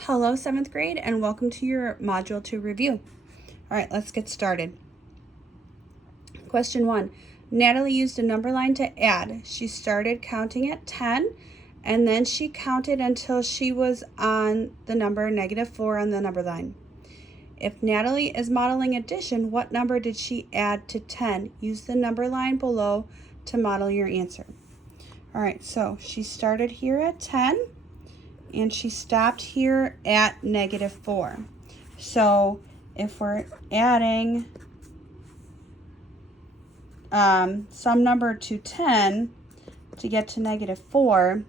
Hello, 7th grade, and welcome to your Module 2 review. All right, let's get started. Question 1. Natalie used a number line to add. She started counting at 10, and then she counted until she was on the number -4 on the number line. If Natalie is modeling addition, what number did she add to 10? Use the number line below to model your answer. All right, so she started here at 10. And she stopped here at -4. So if we're adding some number to 10 to get to -4,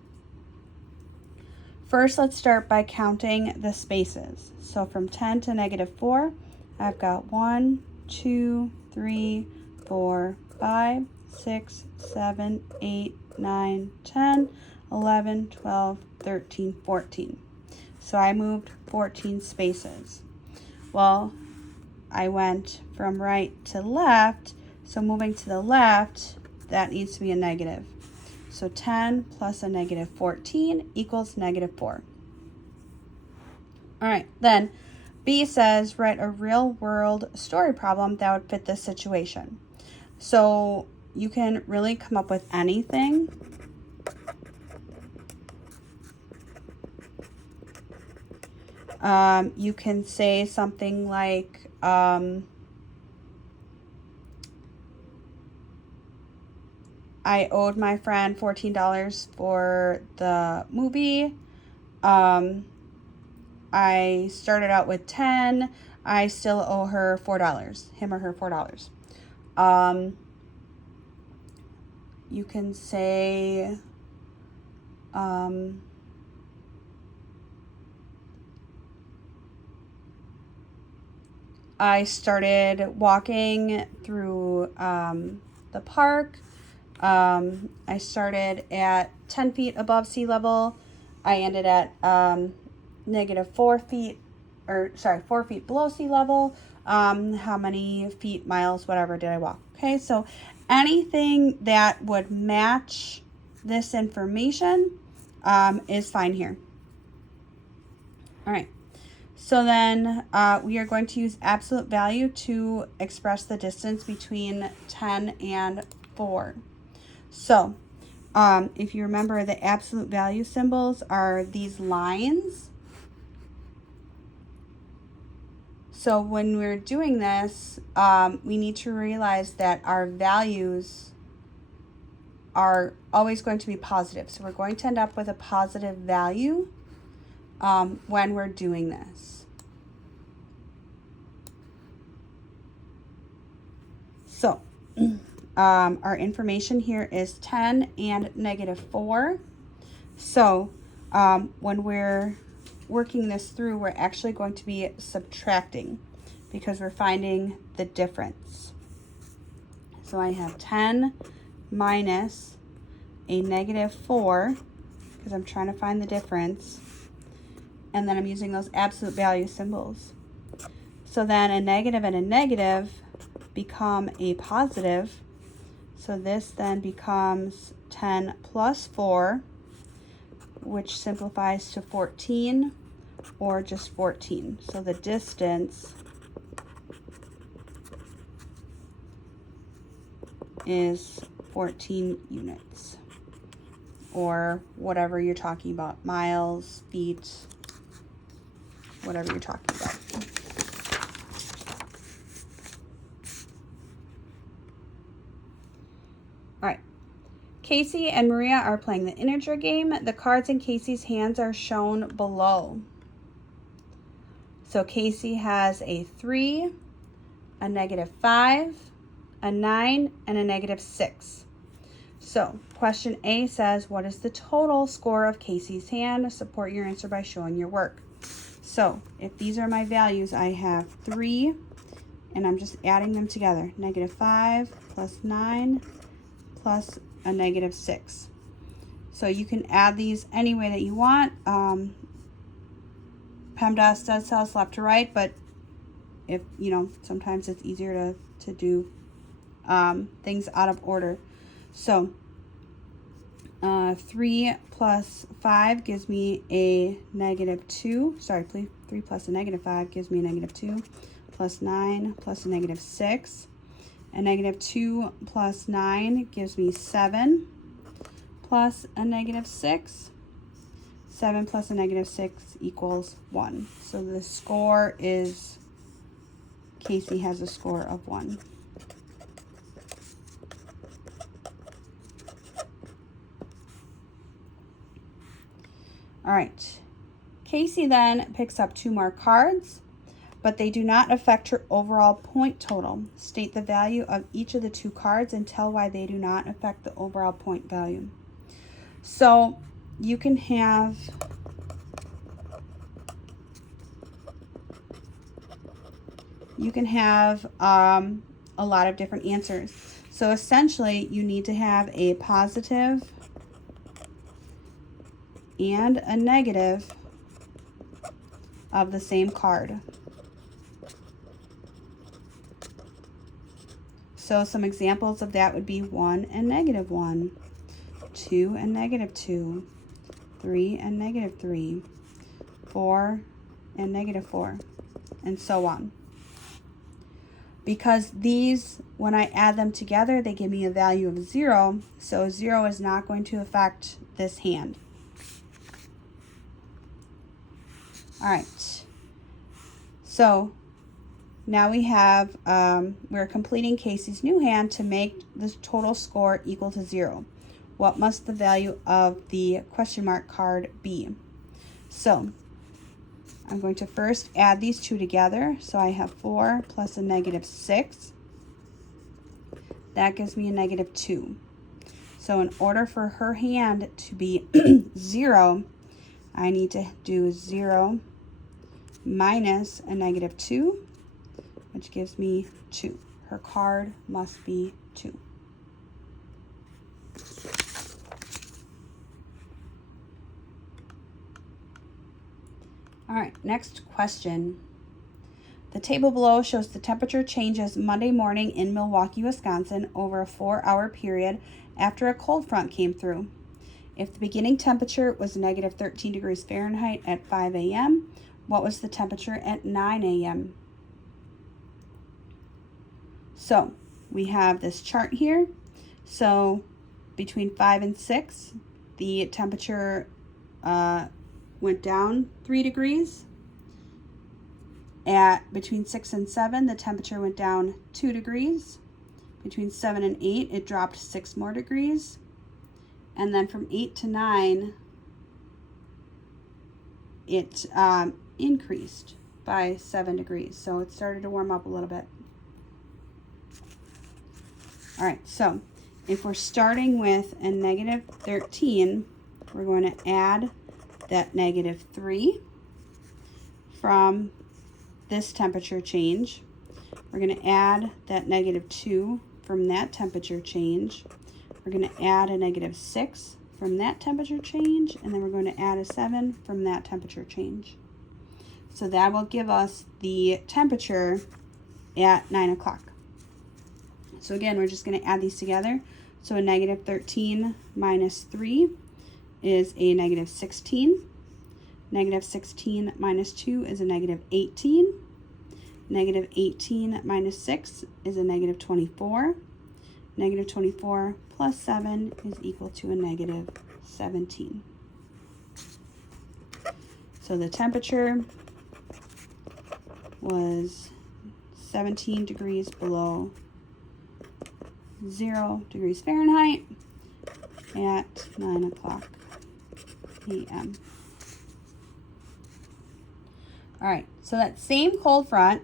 first let's start by counting the spaces. So from 10 to -4, I've got 1, 2, 3, 4, 5, 6, 7, 8, 9, 10, 11, 12, 13, 14. So I moved 14 spaces. Well, I went from right to left, so moving to the left, that needs to be a negative. So 10 plus a -14 equals -4. All right, then B says write a real world story problem that would fit this situation. So you can really come up with anything. You can say something like, I owed my friend $14 for the movie. I started out with 10. I still owe her $4, him or her $4. You can say, I started walking through the park. I started at 10 feet above sea level. I ended at -4 feet, 4 feet below sea level. How many feet, miles, whatever did I walk? Okay, so anything that would match this information is fine here. All right. So then we are going to use absolute value to express the distance between 10 and 4. So if you remember, the absolute value symbols are these lines. So when we're doing this, we need to realize that our values are always going to be positive. So we're going to end up with a positive value when we're doing this. So our information here is 10 and -4. So when we're working this through, we're actually going to be subtracting because we're finding the difference. So I have 10 minus a -4 because I'm trying to find the difference. And then I'm using those absolute value symbols. So then a negative and a negative become a positive. So this then becomes 10 plus 4, which simplifies to 14 or just 14. So the distance is 14 units or whatever you're talking about, miles, feet, whatever you're talking about. All right. Casey and Maria are playing the integer game. The cards in Casey's hands are shown below. So Casey has a 3, a -5, a 9, and a -6. So question A says, what is the total score of Casey's hand? Support your answer by showing your work. So if these are my values, I have 3, and I'm just adding them together. -5 plus 9 plus a -6. So you can add these any way that you want. PEMDAS does tell us left to right, but if sometimes it's easier to do things out of order. So 3 plus 5 gives me a -2. Sorry, 3 plus a -5 gives me a -2. Plus 9 plus a -6. A -2 plus 9 gives me 7 plus a -6. 7 plus a -6 equals 1. So the score is, Casey has a score of 1. All right. Casey then picks up 2 more cards, but they do not affect her overall point total. State the value of each of the 2 cards and tell why they do not affect the overall point value. So you can have a lot of different answers. So essentially you need to have a positive and a negative of the same card. So some examples of that would be 1 and -1, 2 and -2, 3 and -3, 4 and -4, and so on. Because these, when I add them together, they give me a value of 0, so 0 is not going to affect this hand. All right, so now we have, we're completing Casey's new hand to make the total score equal to 0. What must the value of the question mark card be? So I'm going to first add these 2 together. So I have 4 plus a -6. That gives me a -2. So in order for her hand to be 0, I need to do 0 minus a -2, which gives me 2. Her card must be 2. All right, next question. The table below shows the temperature changes Monday morning in Milwaukee, Wisconsin over a 4-hour period after a cold front came through. If the beginning temperature was -13 degrees Fahrenheit at 5 a.m., what was the temperature at 9 a.m.? So we have this chart here. So between 5 and 6, the temperature went down 3 degrees. At between 6 and 7, the temperature went down 2 degrees. Between 7 and 8, it dropped 6 more degrees. And then from 8 to 9, it increased by 7 degrees. So it started to warm up a little bit. All right, so if we're starting with a -13, we're going to add that -3 from this temperature change. We're going to add that -2 from that temperature change. We're going to add a -6 from that temperature change, and then we're going to add a 7 from that temperature change. So that will give us the temperature at 9 o'clock. So again, we're just going to add these together. So a -13 minus 3 is a -16. -16 minus 2 is a -18. -18 minus 6 is a -24. -24 plus 7 is equal to a -17. So the temperature was 17 degrees below 0 degrees Fahrenheit at 9 o'clock a.m. All right, so that same cold front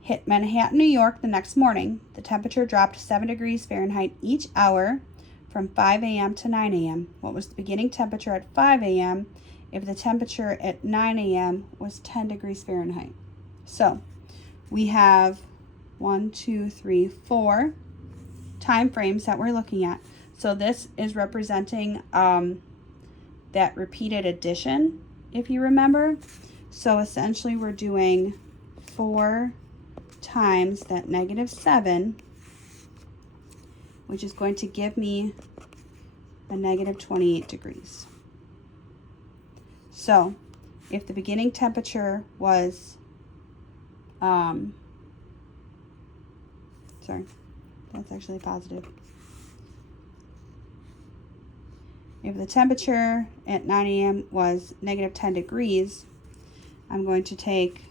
hit Manhattan, New York the next morning. The temperature dropped 7 degrees Fahrenheit each hour from 5 a.m. to 9 a.m. What was the beginning temperature at 5 a.m. if the temperature at 9 a.m. was 10 degrees Fahrenheit? So we have 1, 2, 3, 4 time frames that we're looking at. So this is representing that repeated addition, if you remember. So essentially we're doing 4 times that -7, which is going to give me a negative 28 degrees. So if the beginning temperature was, sorry, that's actually positive. If the temperature at 9 a.m. was negative 10 degrees, I'm going to take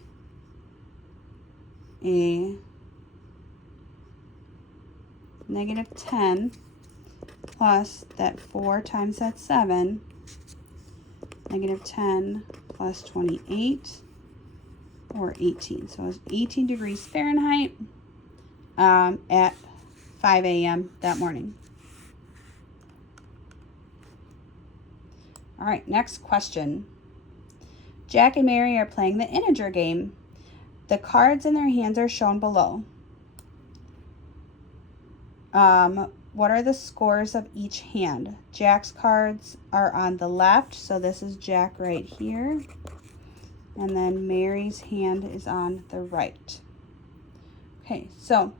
a negative 10 plus that 4 times that 7, negative 10 plus 28, or 18. So it's 18 degrees Fahrenheit at 5 a.m. that morning. All right, next question. Jack and Mary are playing the integer game. The cards in their hands are shown below. What are the scores of each hand? Jack's cards are on the left, so this is Jack right here. And then Mary's hand is on the right. Okay, so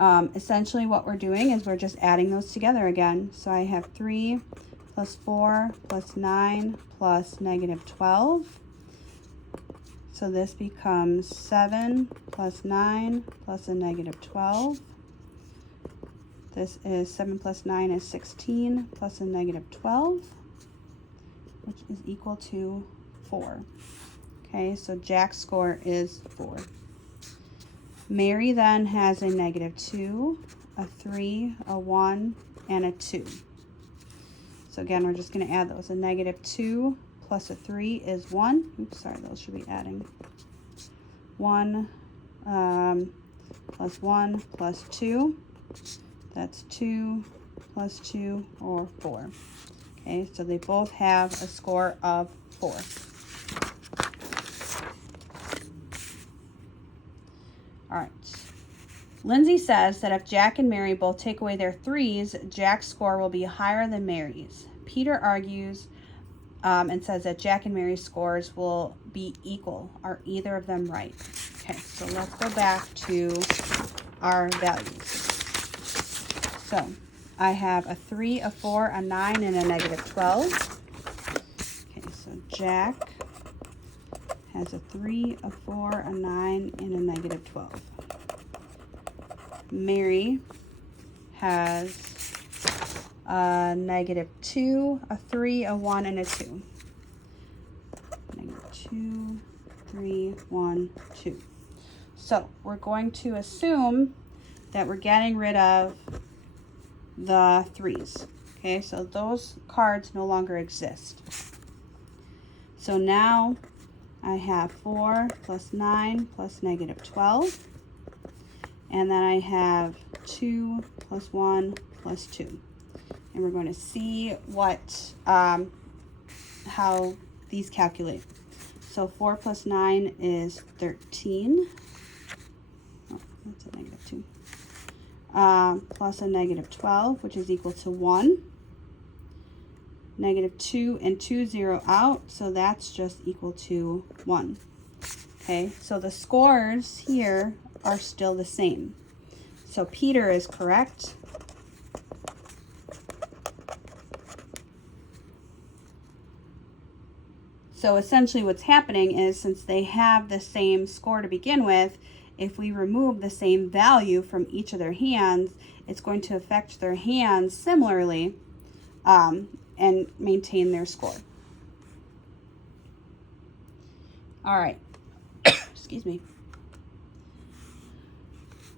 essentially what we're doing is we're just adding those together again. So I have 3 plus 4 plus 9 plus negative 12. So this becomes 7 plus 9 plus a negative 12. This is 7 plus 9 is 16 plus a negative 12, which is equal to 4. Okay, so Jack's score is 4. Mary then has a negative 2, a 3, a 1, and a 2. So again, we're just going to add those. A negative 2 plus a 3 is 1. Oops, sorry, those should be adding. 1 plus 1 plus 2. That's 2 plus 2, or 4. Okay, so they both have a score of 4. All right. Lindsay says that if Jack and Mary both take away their 3s, Jack's score will be higher than Mary's. Peter argues and says that Jack and Mary's scores will be equal. Are either of them right? Okay, so let's go back to our values. So I have a 3, a 4, a 9, and a negative 12. Okay, so Jack has a 3, a 4, a 9, and a negative 12. Mary has a negative 2, a 3, a 1, and a 2. Negative 2, 3, 1, 2. So we're going to assume that we're getting rid of the 3s. Okay, so those cards no longer exist. So now I have 4 plus 9 plus negative 12. And then I have 2 plus 1 plus 2. And we're going to see what, how these calculate. So 4 plus 9 is 13. Oh, that's a negative 2. Plus a negative 12, which is equal to 1. Negative 2 and 2 zero out, so that's just equal to 1. Okay, so the scores here are still the same. So Peter is correct. So essentially what's happening is, since they have the same score to begin with, if we remove the same value from each of their hands, it's going to affect their hands similarly and maintain their score. All right. Excuse me.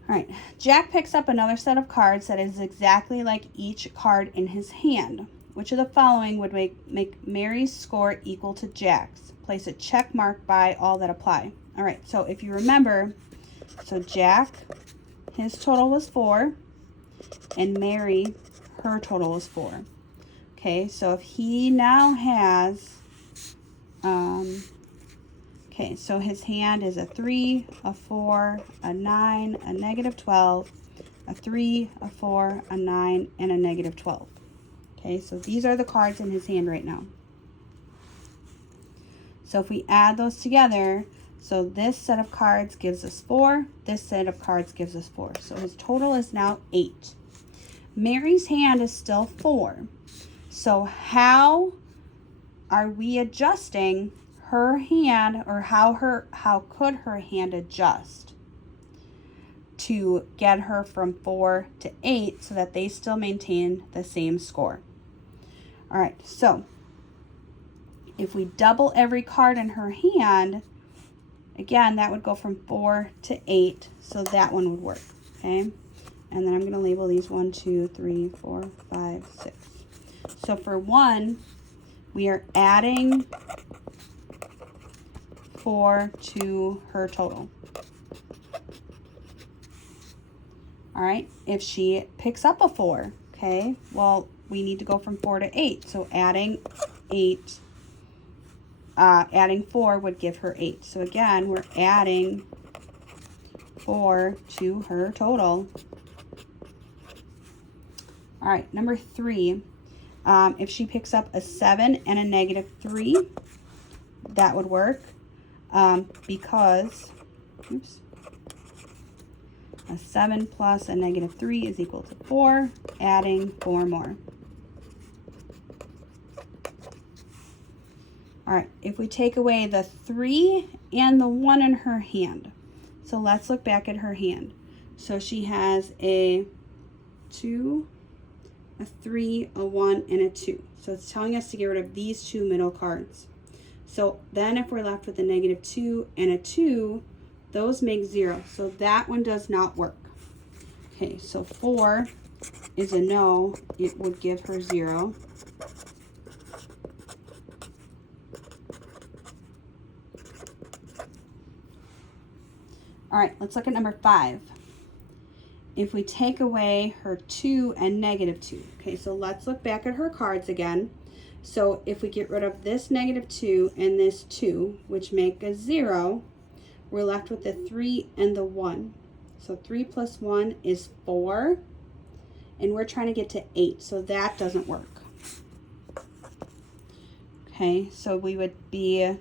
All right. Jack picks up another set of cards that is exactly like each card in his hand. Which of the following would make Mary's score equal to Jack's? Place a check mark by all that apply. All right. So if you remember, so Jack, his total was 4, and Mary, her total was 4. Okay, so if he now has, okay, so his hand is a 3, a 4, a 9, a negative 12, a 3, a 4, a 9, and a negative 12. Okay, so these are the cards in his hand right now. So if we add those together, so this set of cards gives us 4, this set of cards gives us 4. So his total is now 8. Mary's hand is still 4. So how are we adjusting her hand, or how could her hand adjust to get her from 4 to 8 so that they still maintain the same score? All right, so if we double every card in her hand, again, that would go from 4 to 8, so that one would work, okay? And then I'm going to label these 1, 2, 3, 4, 5, 6. So for 1, we are adding 4 to her total. All right, if she picks up a 4, okay, well, we need to go from 4 to 8. So adding 4 would give her 8. So again, we're adding 4 to her total. All right, number 3, if she picks up a 7 and a -3, that would work because, a 7 plus a -3 is equal to 4, adding 4 more. All right, if we take away the 3 and the 1 in her hand, so let's look back at her hand. So she has a 2, a 3, a 1, and a 2. So it's telling us to get rid of these 2 middle cards. So then if we're left with a -2 and a 2, those make 0. So that one does not work. Okay, so 4 is a no. It would give her 0. All right, let's look at number 5. If we take away her 2 and -2. Okay, so let's look back at her cards again. So if we get rid of this -2 and this 2, which make a 0, we're left with the 3 and the 1. So 3 plus 1 is 4, and we're trying to get to 8, so that doesn't work. Okay, so we would be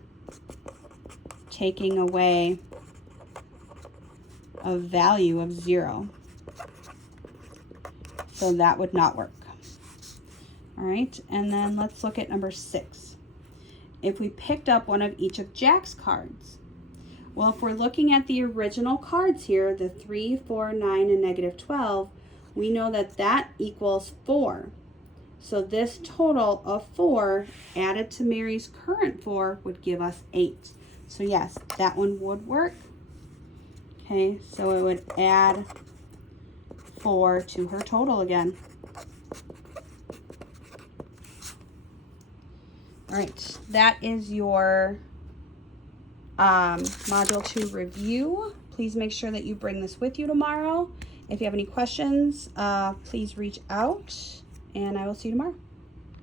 taking away a value of 0. So that would not work. All right, and then let's look at number 6. If we picked up one of each of Jack's cards, well, if we're looking at the original cards here, the 3, 4, 9, and -12, we know that that equals 4. So this total of 4 added to Mary's current 4 would give us 8. So yes, that one would work. Okay, so it would add 4 to her total again. All right, that is your Module 2 review. Please make sure that you bring this with you tomorrow. If you have any questions, please reach out, and I will see you tomorrow.